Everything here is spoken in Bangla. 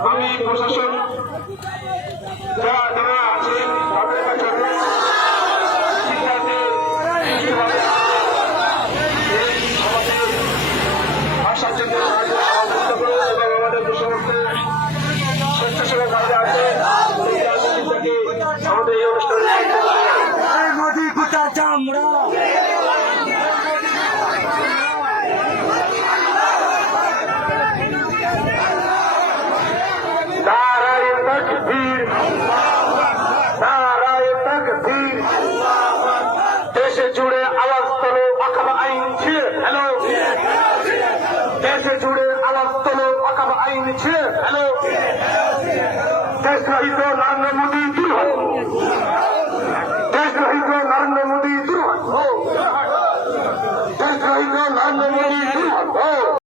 আমি প্রশাসন যারা আছেন তাদের কাছে আসার জন্য এবং আমাদের যে সমস্ত স্বেচ্ছাসেবক ভাইরা আছে আমাদের এই অনুষ্ঠানে দেশে জুড়ে আওয়াজ তোলো আকাবা আইন ছিঁড়ে হ্যালো দেশে জুড়ে আওয়াজ তোলো আকাবা আইন ছিঁড়ে হ্যালো দেশবাহিত নরেন্দ্র মোদী দূর